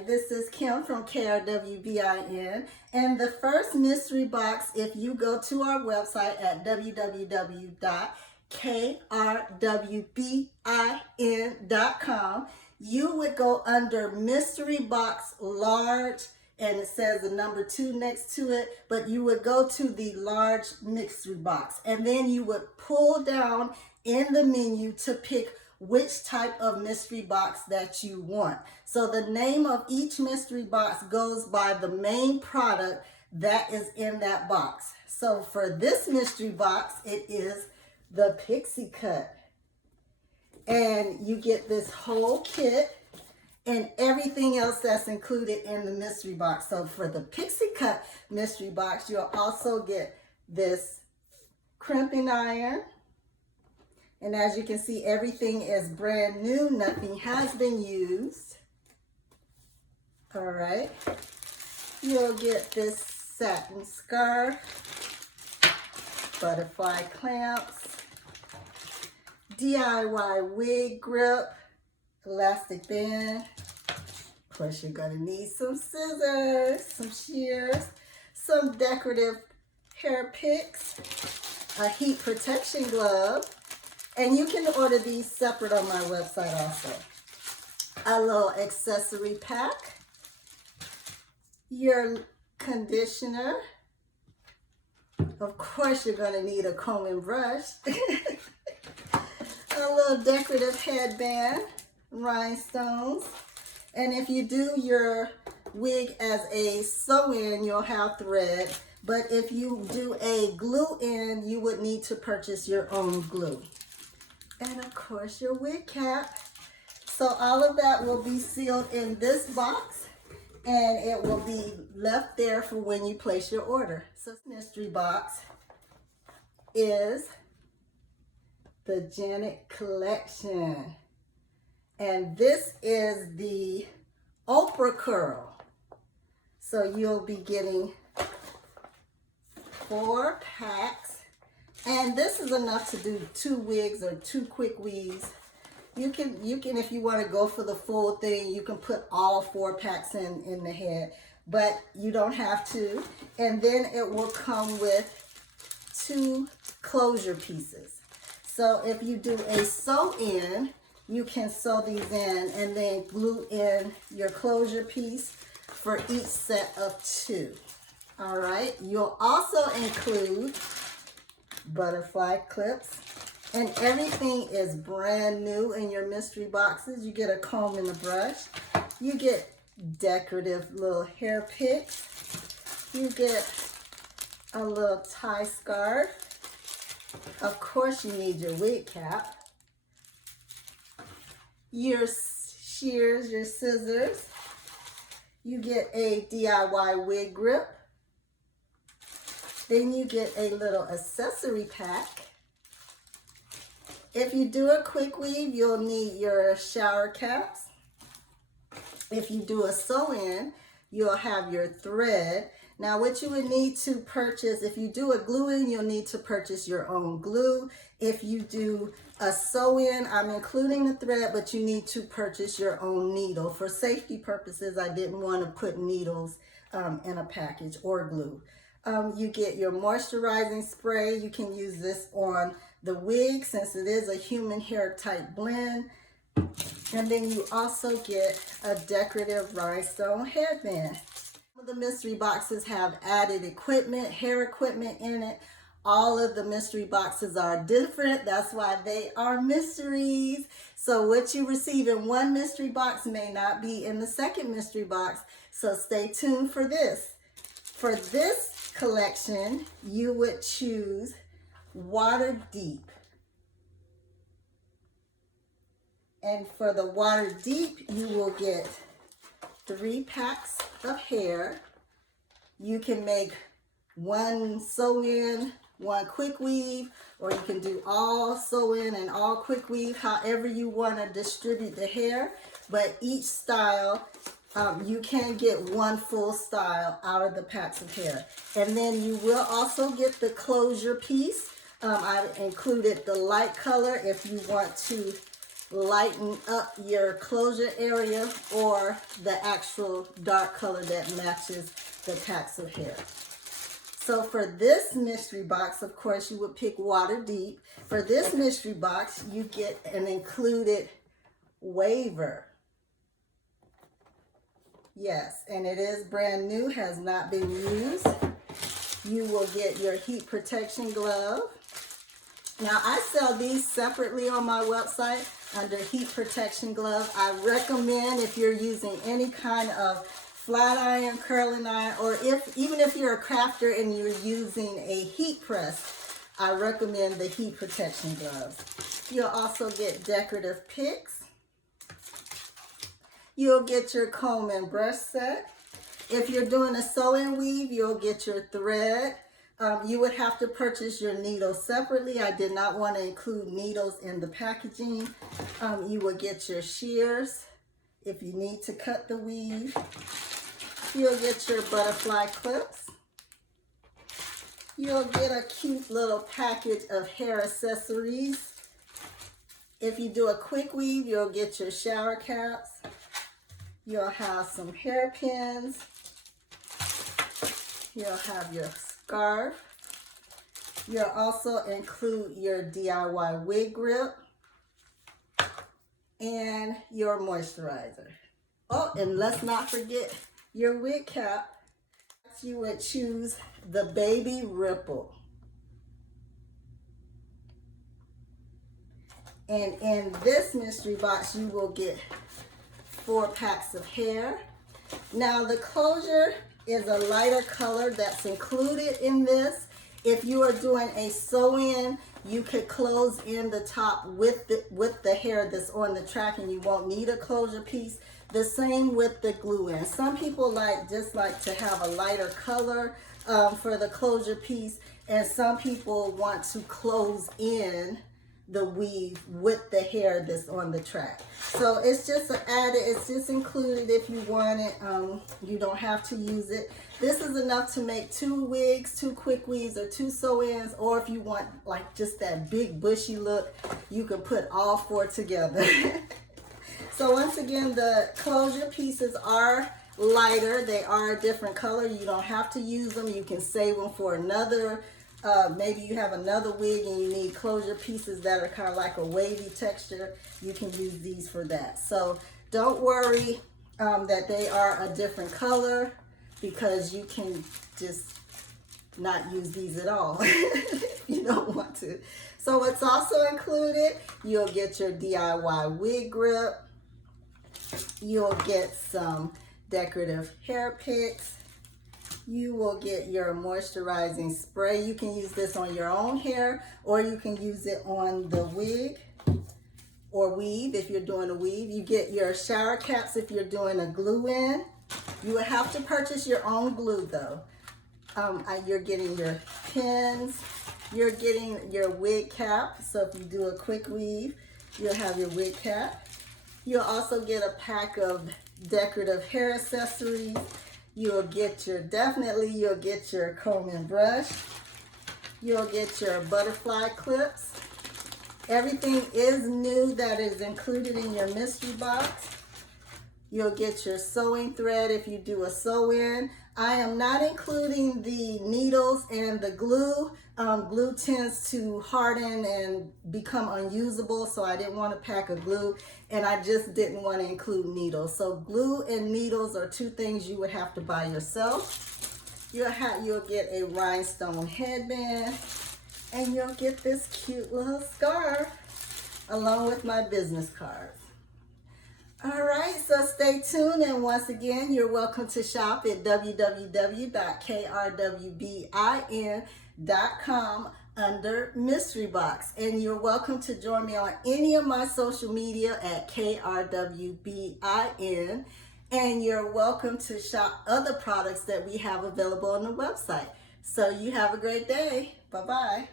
Hi, this is Kim from KRWBIN, and the first mystery box, if you go to our website at www.krwbin.com, you would go under mystery box large, and it says the number 2 next to it, but you would go to the large mystery box, and then you would pull down in the menu to pick which type of mystery box that you want. So the name of each mystery box goes by the main product that is in that box. So for this mystery box, it is the Pixie Cut. And you get this whole kit and everything else that's included in the mystery box. So for the Pixie Cut mystery box, you'll also get this crimping iron. And as you can see, everything is brand new. Nothing has been used. All right. You'll get this satin scarf, butterfly clamps, DIY wig grip, elastic band. Of course, you're going to need some scissors, some shears, some decorative hair picks, a heat protection glove. And you can order these separate on my website also. A little accessory pack, your conditioner. Of course, you're going to need a comb and brush. A little decorative headband, rhinestones. And if you do your wig as a sew-in, you'll have thread. But if you do a glue-in, you would need to purchase your own glue. And of course your wig cap. So all of that will be sealed in this box and it will be left there for when you place your order. So this mystery box is the Janet collection. And this is the Oprah curl. So you'll be getting 4 packs. And this is enough to do 2 wigs or 2 quick weaves. You can, if you want to go for the full thing, you can put all 4 packs in the head, but you don't have to. And then it will come with 2 closure pieces. So if you do a sew-in, you can sew these in and then glue in your closure piece for each set of 2. All right. You'll also include butterfly clips, and everything is brand new in your mystery boxes. You get a comb and a brush. You get decorative little hair picks. You get a little tie scarf. Of course, you need your wig cap, your shears, your scissors. You get a DIY wig grip. Then you get a little accessory pack. If you do a quick weave, you'll need your shower caps. If you do a sew-in, you'll have your thread. Now what you would need to purchase, if you do a glue-in, you'll need to purchase your own glue. If you do a sew-in, I'm including the thread, but you need to purchase your own needle. For safety purposes, I didn't want to put needles in a package or glue. You get your moisturizing spray. You can use this on the wig since it is a human hair type blend. And then you also get a decorative rhinestone headband. Some of the mystery boxes have added equipment, hair equipment in it. All of the mystery boxes are different. That's why they are mysteries. So what you receive in one mystery box may not be in the second mystery box. So stay tuned for this. For this collection, you would choose Water Deep. And for the Water Deep, you will get 3 packs of hair. You can make 1 sew-in, 1 quick weave, or you can do all sew-in and all quick weave, however you want to distribute the hair. But each style, you can get 1 full style out of the packs of hair. And then you will also get the closure piece. I included the light color if you want to lighten up your closure area or the actual dark color that matches the packs of hair. So for this mystery box, of course, you would pick Water Deep. For this mystery box, you get an included waiver. Yes, and it is brand new, has not been used. You will get your heat protection glove. Now, I sell these separately on my website under heat protection glove. I recommend if you're using any kind of flat iron, curling iron, or even if you're a crafter and you're using a heat press, I recommend the heat protection gloves. You'll also get decorative picks. You'll get your comb and brush set. If you're doing a sew-in weave, you'll get your thread. You would have to purchase your needles separately. I did not want to include needles in the packaging. You will get your shears if you need to cut the weave. You'll get your butterfly clips. You'll get a cute little package of hair accessories. If you do a quick weave, you'll get your shower caps. You'll have some hairpins. You'll have your scarf. You'll also include your DIY wig grip and your moisturizer. Oh, and let's not forget your wig cap. You would choose the Baby Ripple. And in this mystery box, you will get 4 packs of hair. Now, the closure is a lighter color that's included in this. If you are doing a sew-in, you could close in the top with the hair that's on the track, and you won't need a closure piece. The same with the glue-in. Some people just like to have a lighter color for the closure piece, and some people want to close in the weave with the hair that's on the track. So it's just added, it's just included if you want it. You don't have to use it. This is enough to make 2 wigs, 2 quick weaves, or 2 sew-ins, or if you want like just that big bushy look, you can put all 4 together. So once again, the closure pieces are lighter. They are a different color. You don't have to use them. You can save them for another. Maybe you have another wig and you need closure pieces that are kind of like a wavy texture. You can use these for that. So don't worry that they are a different color, because you can just not use these at all if you don't want to. So what's also included, you'll get your DIY wig grip. You'll get some decorative hair picks. You will get your moisturizing spray. You can use this on your own hair, or you can use it on the wig or weave if you're doing a weave. You get your shower caps if you're doing a glue-in. You will have to purchase your own glue though. You're getting your pins. You're getting your wig cap. So if you do a quick weave, you'll have your wig cap. You'll also get a pack of decorative hair accessories. You'll get your comb and brush. You'll get your butterfly clips. Everything is new that is included in your mystery box. You'll get your sewing thread if you do a sew-in. I am not including the needles and the glue. Glue tends to harden and become unusable, so I didn't want a pack of glue, and I just didn't want to include needles. So glue and needles are 2 things you would have to buy yourself. You'll get a rhinestone headband, and you'll get this cute little scarf along with my business cards. All right, so stay tuned, and once again, you're welcome to shop at www.KRWBIN.com under Mystery Box. And you're welcome to join me on any of my social media at KRWBIN. And you're welcome to shop other products that we have available on the website. So you have a great day. Bye-bye.